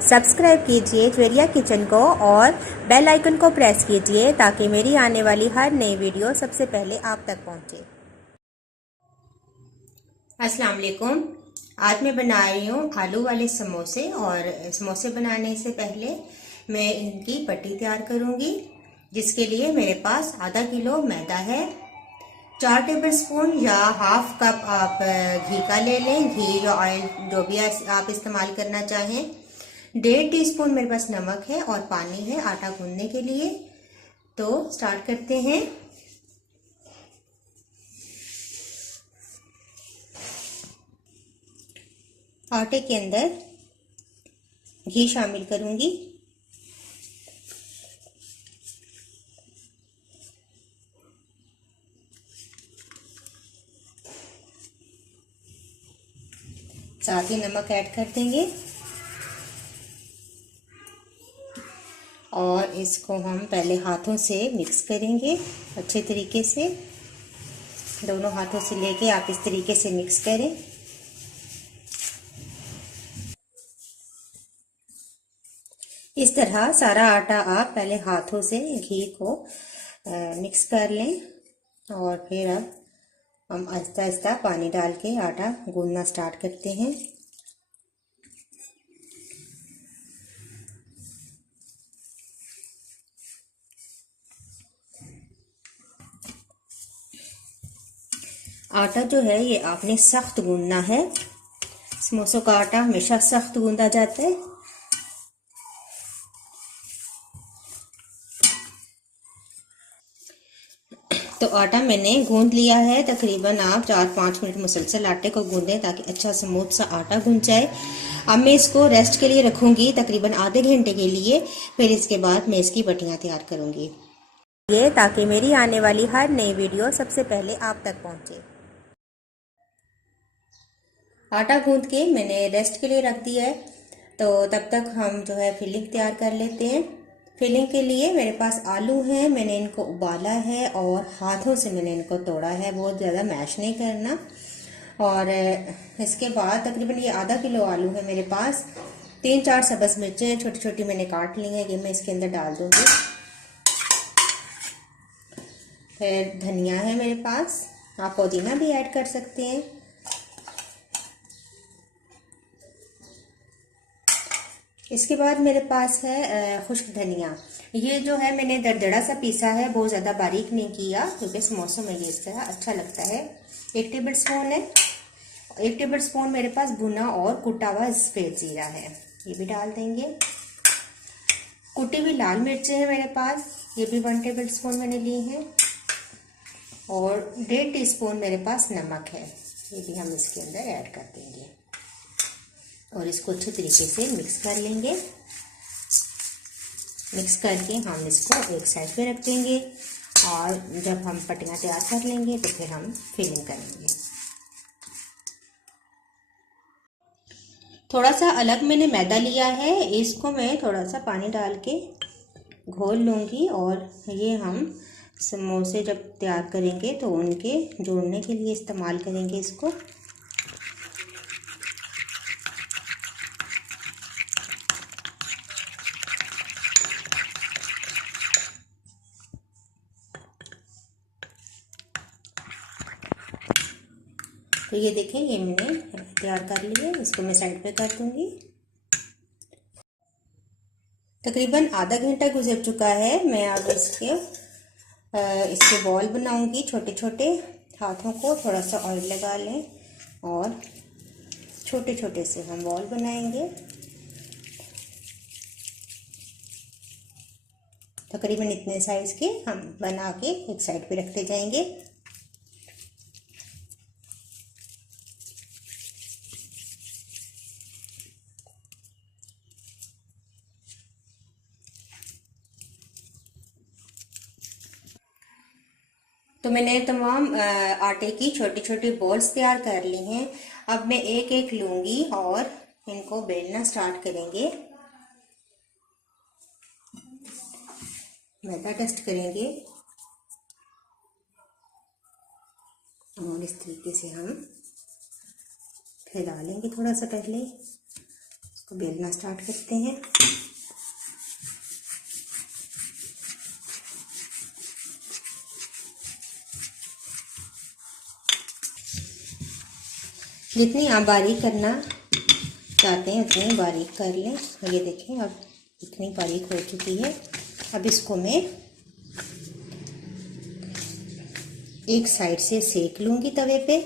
Subscribe कीजिए Javeria kitchen को और बेल आइकन को प्रेस कीजिए ताकि मेरी आने वाली हर नई वीडियो सबसे पहले आप तक पहुंचे। अस्सलाम वालेकुम। आज मैं बना रही हूँ आलू वाले समोसे। और समोसे बनाने से पहले मैं इनकी पट्टी तैयार करूँगी, जिसके लिए मेरे पास आधा किलो मैदा है, 4 टेबलस्पून या हाफ कप आप घी का ले लें, घी या ऑयल जो भी आप इस्तेमाल करना चाहें। 1.5 टीस्पून मेरे पास नमक है और पानी है आटा गूंदने के लिए। तो स्टार्ट करते हैं। आटे के अंदर घी शामिल करूंगी। साथ ही नमक ऐड कर देंगे और इसको हम पहले हाथों से मिक्स करेंगे अच्छे तरीके से। दोनों हाथों से लेके आप इस तरीके से मिक्स करें। इस तरह सारा आटा आप पहले हाथों से घी को मिक्स कर लें और फिर अब हम आहिस्ता आहिस्ता पानी डाल के आटा गूंदना स्टार्ट करते हैं। आटा जो है ये आपने सख्त गूंदना है। समोसों का आटा हमेशा सख्त गूंदा जाता है। तो आटा मैंने गूंद लिया है। तकरीबन आप 4-5 मिनट मुसलसल आटे को गूंदें ताकि अच्छा स्मूथ सा आटा गूंद जाए। अब मैं इसको रेस्ट के लिए रखूंगी तकरीबन आधे घंटे के लिए। फिर इसके बाद मैं इसकी बटियां तैयार करूंगी, ये ताकि मेरी आने वाली हर नई वीडियो सबसे पहले आप तक पहुंचे। आटा गूंद के मैंने रेस्ट के लिए रख दिया है। तो तब तक हम जो है फिलिंग तैयार कर लेते हैं। फिलिंग के लिए मेरे पास आलू हैं, मैंने इनको उबाला है और हाथों से मैंने इनको तोड़ा है, बहुत ज़्यादा मैश नहीं करना। और इसके बाद तकरीबन ये आधा किलो आलू है मेरे पास। 3-4 सब्ज़ मिर्चें छोटी छोटी मैंने काट ली हैं, ये मैं इसके अंदर डाल दूंगी। फिर धनिया है मेरे पास, आप पुदीना भी ऐड कर सकते हैं। इसके बाद मेरे पास है खुश्क धनिया। ये जो है मैंने दरदरा सा पीसा है, बहुत ज़्यादा बारीक नहीं किया क्योंकि समोसों में ये इस तरह अच्छा लगता है। 1 टेबल स्पून है। 1 टेबल स्पून मेरे पास भुना और कुटा हुआ सफ़ेद जीरा है, ये भी डाल देंगे। कुटी हुई लाल मिर्चें हैं मेरे पास, ये भी 1 टेबल स्पून मैंने ली हैं। और 1.5 टीस्पून मेरे पास नमक है, ये भी हम इसके अंदर ऐड कर देंगे और इसको अच्छे तरीके से मिक्स कर लेंगे। मिक्स करके हम इसको एक साइड पे रख देंगे और जब हम पट्टियाँ तैयार कर लेंगे तो फिर हम फिलिंग करेंगे। थोड़ा सा अलग मैंने मैदा लिया है, इसको मैं थोड़ा सा पानी डाल के घोल लूँगी और ये हम समोसे जब तैयार करेंगे तो उनके जोड़ने के लिए इस्तेमाल करेंगे इसको। तो ये देखें, ये मैंने तैयार कर लिया, इसको मैं साइड पे कर दूंगी। तकरीबन आधा घंटा गुजर चुका है। मैं अब इसके बॉल बनाऊंगी छोटे छोटे। हाथों को थोड़ा सा ऑयल लगा लें और छोटे छोटे से हम बॉल बनाएंगे। तकरीबन इतने साइज के हम बना के एक साइड पे रखते जाएंगे। तो मैंने तमाम आटे की छोटी छोटी बॉल्स तैयार कर ली हैं। अब मैं एक एक लूंगी और इनको बेलना स्टार्ट करेंगे। मैदा टेस्ट करेंगे और इस तरीके से हम फैला लेंगे थोड़ा सा पहले। इसको बेलना स्टार्ट करते हैं। जितनी आप बारीक करना चाहते हैं उतनी बारीक कर लें। ये देखें अब इतनी बारीक हो चुकी है। अब इसको मैं एक साइड से सेक लूँगी तवे पे।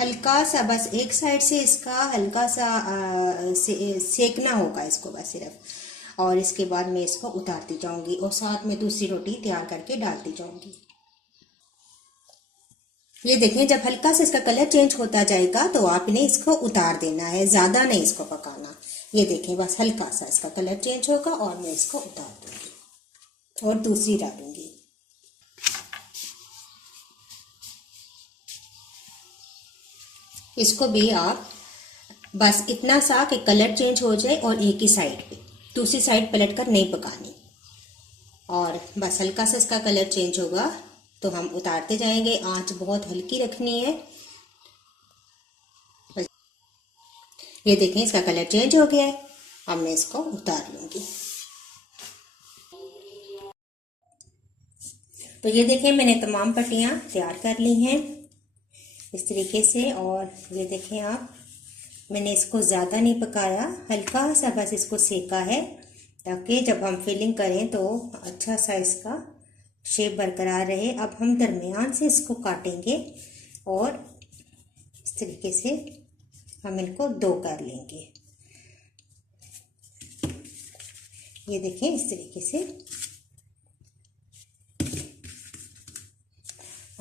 हल्का सा, बस एक साइड से इसका हल्का सा सेकना होगा इसको बस सिर्फ। और इसके बाद मैं इसको उतारती जाऊंगी और साथ में दूसरी रोटी तैयार करके डालती जाऊंगी। ये देखें जब हल्का से इसका कलर चेंज होता जाएगा तो आपने इसको उतार देना है, ज़्यादा नहीं इसको पकाना। ये देखें बस हल्का सा इसका कलर चेंज होगा और मैं इसको उतार दूंगी और दूसरी डालूंगी। इसको भी आप बस इतना सा कि कलर चेंज हो जाए और एक ही साइड पे, दूसरी साइड पलट कर नहीं पकानी। और बस हल्का सा इसका कलर चेंज होगा तो हम उतारते जाएंगे। आंच बहुत हल्की रखनी है। ये देखें इसका कलर चेंज हो गया है। अब मैं इसको उतार लूंगी। तो ये देखें मैंने तमाम पट्टियां तैयार कर ली हैं इस तरीके से। और ये देखें आप, मैंने इसको ज़्यादा नहीं पकाया, हल्का सा बस इसको सेका है ताकि जब हम फिलिंग करें तो अच्छा सा इसका शेप बरकरार रहे। अब हम दरमियान से इसको काटेंगे और इस तरीके से हम इनको दो कर लेंगे। ये देखें इस तरीके से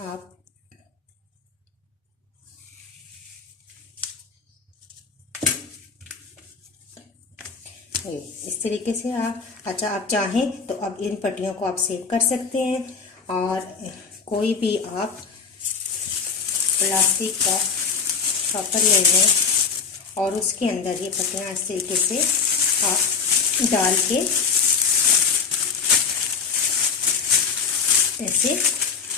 आप इस तरीके से आप आप चाहें तो अब इन पट्टियों को आप सेव कर सकते हैं। और कोई भी आप प्लास्टिक का शॉपर ले लें और उसके अंदर ये पट्टियाँ इस तरीके से आप डाल के ऐसे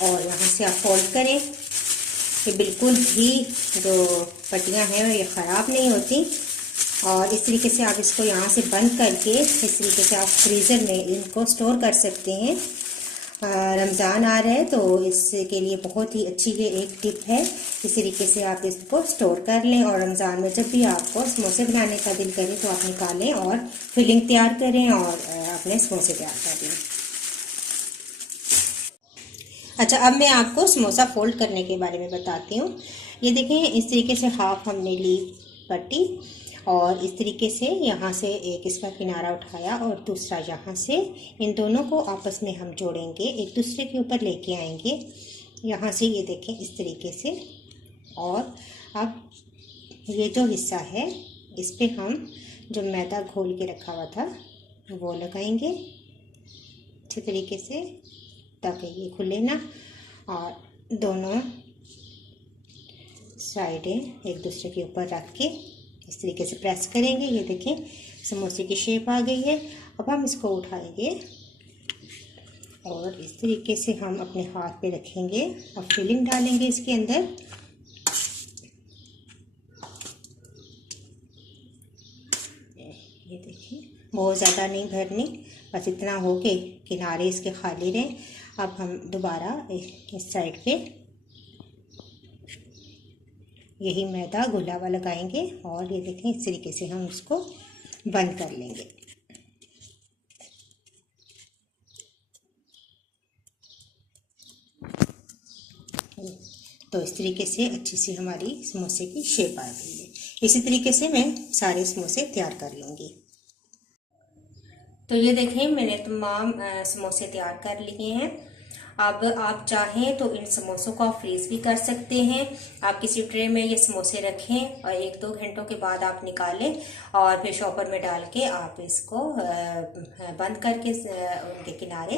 और यहाँ से आप फोल्ड करें कि बिल्कुल भी जो पट्टियाँ हैं ये ख़राब नहीं होती। और इस तरीके से आप इसको यहाँ से बंद करके इस तरीके से आप फ्रीज़र में इनको स्टोर कर सकते हैं। रमज़ान आ रहा है तो इसके लिए बहुत ही अच्छी ये एक टिप है। इस तरीके से आप इसको स्टोर कर लें और रमज़ान में जब भी आपको समोसे बनाने का दिल करे तो आप निकालें और फिलिंग तैयार करें और अपने समोसे तैयार कर लें। अच्छा, अब मैं आपको समोसा फोल्ड करने के बारे में बताती हूँ। ये देखें इस तरीके से हाफ हमने ली पट्टी और इस तरीके से यहाँ से एक इसका किनारा उठाया और दूसरा यहाँ से, इन दोनों को आपस में हम जोड़ेंगे, एक दूसरे के ऊपर लेके आएंगे यहाँ से। ये देखें इस तरीके से। और अब ये जो हिस्सा है इस पे हम जो मैदा घोल के रखा हुआ था वो लगाएंगे अच्छे तरीके से ताकि ये खुले ना। और दोनों साइडें एक दूसरे के ऊपर रख के इस तरीके से प्रेस करेंगे। ये देखें समोसे की शेप आ गई है। अब हम इसको उठाएंगे और इस तरीके से हम अपने हाथ पे रखेंगे और फिलिंग डालेंगे इसके अंदर। ये देखिए बहुत ज़्यादा नहीं भरनी, बस इतना हो के किनारे इसके खाली रहें। अब हम दोबारा इस साइड पे यही मैदा घुला हुआ लगाएंगे और ये देखें इस तरीके से हम उसको बंद कर लेंगे। तो इस तरीके से अच्छी सी हमारी समोसे की शेप आ गई है। इसी तरीके से मैं सारे समोसे तैयार कर लूँगी। तो ये देखें मैंने तमाम समोसे तैयार कर लिए हैं। अब आप चाहें तो इन समोसों को आप फ्रीज भी कर सकते हैं। आप किसी ट्रे में ये समोसे रखें और 1-2 घंटों के बाद आप निकालें और फिर शॉपर में डाल के आप इसको बंद करके उनके किनारे,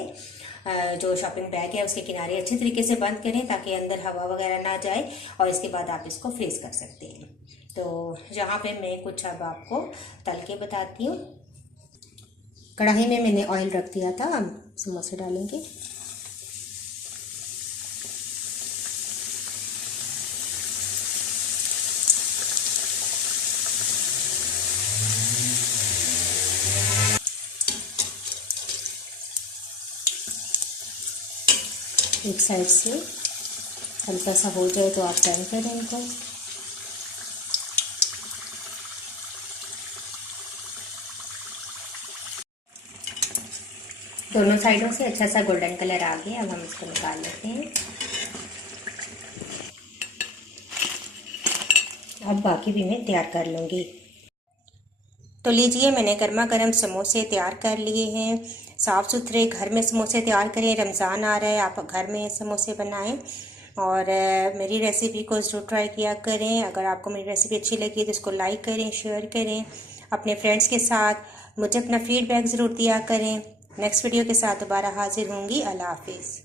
जो शॉपिंग बैग है उसके किनारे अच्छे तरीके से बंद करें ताकि अंदर हवा वगैरह ना जाए। और इसके बाद आप इसको फ्रीज कर सकते हैं। तो यहाँ पे मैं कुछ अब आपको तल के बताती हूँ। कढ़ाई में मैंने ऑयल रख दिया था, हम समोसे डालेंगे। एक साइड से हल्का सा हो जाए तो आप टर्न करें इनको। दोनों साइडों से अच्छा सा गोल्डन कलर आ गया। अब हम इसको निकाल लेते हैं। अब बाकी भी मैं तैयार कर लूँगी। तो लीजिए, मैंने गर्मा गर्म समोसे तैयार कर लिए हैं। साफ़ सुथरे घर में समोसे तैयार करें। रमज़ान आ रहा है, आप घर में समोसे बनाएं और मेरी रेसिपी को ज़रूर ट्राई किया करें। अगर आपको मेरी रेसिपी अच्छी लगी तो इसको लाइक करें, शेयर करें अपने फ्रेंड्स के साथ। मुझे अपना फीडबैक ज़रूर दिया करें। नेक्स्ट वीडियो के साथ दोबारा हाजिर होंगी। अल्लाह हाफिज़।